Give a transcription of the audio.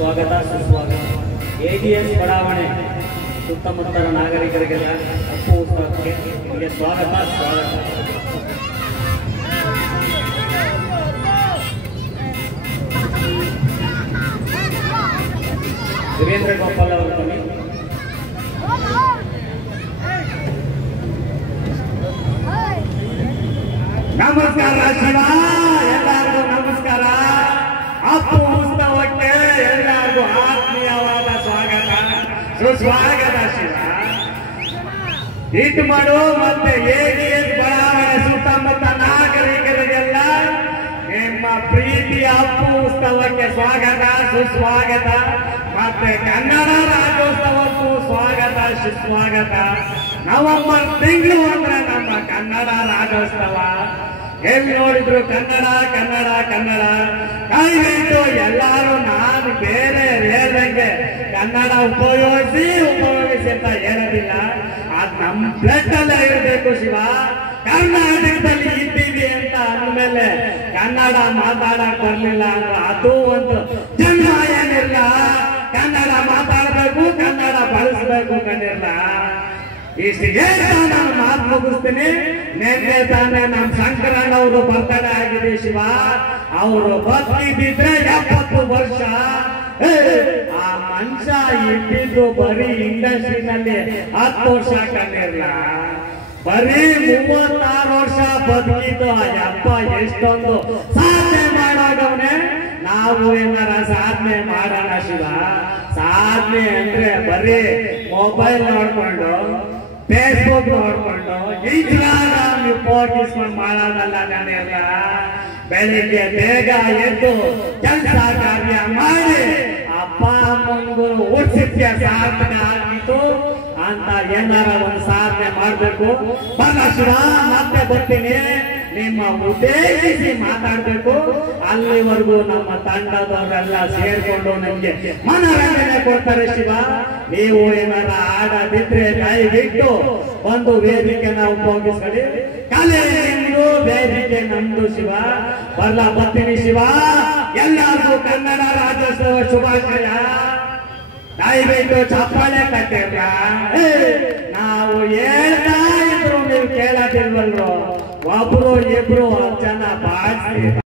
ಸ್ವಾಗತ ಸುಸ್ವಾಗತ. AGS ಬಡಾವಣೆ ಸುತ್ತಮುತ್ತಲ ನಾಗರಿಕರಿಗೆಲ್ಲ ಅಪ್ಪು ಉತ್ಸವಕ್ಕೆ ನಿಮಗೆ ಸ್ವಾಗತ ಸ್ವಾಗತ. ವೀರೇಂದ್ರ ಗೋಪಾಲ್ ಅವರು ಬನ್ನಿ. ನಮಸ್ಕಾರ ಶಿವ, ಎಲ್ಲರಿಗೂ ನಮಸ್ಕಾರ. ಅಪ್ಪು ಉತ್ಸವಕ್ಕೆ ಎಲ್ಲರಿಗೂ ಆತ್ಮೀಯವಾದ ಸ್ವಾಗತ ಸುಸ್ವಾಗತ ಶಿವ. ಹಿಟ್ ಮಾಡು ಮತ್ತೆ AGS ಬಡಾವಣೆ ಸುತ್ತಮುತ್ತ ನಾಗರಿಕರಿಗೆಲ್ಲ ನಿಮ್ಮ ಪ್ರೀತಿಯ ಅಪ್ಪು ಉತ್ಸವಕ್ಕೆ ಸ್ವಾಗತ ಸುಸ್ವಾಗತ. ಮತ್ತೆ ಕನ್ನಡ ರಾಜ್ಯೋತ್ಸವಕ್ಕೂ ಸ್ವಾಗತ ಸುಸ್ವಾಗತ. ನವೆಂಬರ್ ತಿಂಗಳು ಅಂದ್ರೆ ನಮ್ಮ ಕನ್ನಡ ರಾಜ್ಯೋತ್ಸವ. ಎಲ್ಲಿ ನೋಡಿದ್ರು ಕನ್ನಡ ಕನ್ನಡ ಕನ್ನಡ. ದಯವಿಟ್ಟು ಎಲ್ಲರೂ ನಾನು ಬೇರೆ ಹೇಳ್ದಂಗೆ ಕನ್ನಡ ಉಪಯೋಗಿಸಿ ಅಂತ ಹೇಳೋದಿಲ್ಲ. ಅದು ನಮ್ಮ ಬ್ಲಡ್ ಅಲ್ಲೇ ಇರಬೇಕು ಶಿವ. ಕರ್ನಾಟಕದಲ್ಲಿ ಇದ್ದೀವಿ ಅಂತ ಅಂದ್ಮೇಲೆ ಕನ್ನಡ ಮಾತಾಡಕ್ ಬರ್ಲಿಲ್ಲ ಅಂದ್ರೆ ಅದು ಒಂದು ಜನ್ಮ ಏನಿಲ್ಲ. ಕನ್ನಡ ಮಾತಾಡಬೇಕು, ಕನ್ನಡ ಬಳಸಬೇಕು ಕಣ್ಣಿಲ್ಲ. ಇಷ್ಟಿಗೆ ನಾನು ಮಾತು ಮುಗಿಸ್ತೀನಿ. ನಿನ್ನೆ ತಾನೇ ನಮ್ಮ ಶಂಕರಣ್ಣವರು ಬರ್ತಡೇ ಆಗಿದೆ ಶಿವ. ಅವರು ಬದುಕಿದ್ರೆ 70 ವರ್ಷ. ಆ ಮನುಷ್ಯ ಇದ್ದಿದ್ದು ಬರೀ ಇಂಡಸ್ಟ್ರಿನಲ್ಲಿ 10 ವರ್ಷ ಕಣ್ಣಿರ್ಲ. ಬರೀ 36 ವರ್ಷ ಬದುಕಿದ್ದು ಆ ಯಪ್ಪ ಎಷ್ಟೊಂದು ಸಾಧನೆ ಮಾಡೋಗವನೆ. ನಾವು ಏನಾರ ಸಾಧನೆ ಮಾಡೋಣ ಶಿವ. ಸಾಧನೆ ಅಂದ್ರೆ ಬರೀ ಮೊಬೈಲ್ ನೋಡ್ಕೊಂಡು, ಫೇಸ್ಬುಕ್ ನೋಡ್ಕೊಂಡು, ಇನ್ಸ್ಟಾಗ್ರಾಮ್ ಫೋಟೋಸ್ಕೊಂಡು ಮಾಡೋದಲ್ಲ ನಾನೆಲ್ಲ. ಬೆಳಿಗ್ಗೆ ಬೇಗ ಎದ್ದು ಕೆಲಸ ಕಾರ್ಯ ಮಾಡಿ ಅಪ್ಪ ಅಮ್ಮನಿಗೂ ಊಟಕ್ಕೆ ಸಾಧನೆ ಆಗಿತ್ತು ಅಂತ ಏನಾರ ಒಂದು ಸಾಧನೆ ಮಾಡ್ಬೇಕು. ಬಲ್ಲ ಶಿವ, ಮತ್ತೆ ಬರ್ತೀನಿ. ನಿಮ್ಮ ಉದ್ದೇಶಿಸಿ ಮಾತಾಡ್ಬೇಕು. ಅಲ್ಲಿವರೆಗೂ ನಮ್ಮ ತಂಡದವರೆಲ್ಲ ಸೇರ್ಕೊಂಡು ನಮ್ಗೆ ಮನರಂಜನೆ ಕೊಡ್ತಾರೆ ಶಿವ. ನೀವು ಏನಾರ ಆಡದಿದ್ರೆ ದಯವಿಟ್ಟು ಒಂದು ವೇದಿಕೆ ನಾವು ಉಪಯೋಗಿಸ್ಕೊಳ್ಳಿ. ಕಲೆ ನಿಮ್ದು, ವೇದಿಕೆ ನಮ್ದು ಶಿವ. ಬರ್ಲ ಬರ್ತೀನಿ ಶಿವ. ಎಲ್ಲರಿಗೂ ಕನ್ನಡ ರಾಜ್ಯೋತ್ಸವ ಶುಭಾಶಯ. ದಯವಿಟ್ಟು ಚಪ್ಪಾಳೆ ಕಟ್ಟಿರ. ನಾವು ಹೇಳ್ತಾ ಇದ್ರು ನೀವು ಕೇಳೋದಿಲ್ವಲ್ರು. ಒಬ್ರು ಇಬ್ರು ಜನ ಬಾಳಿಸಿ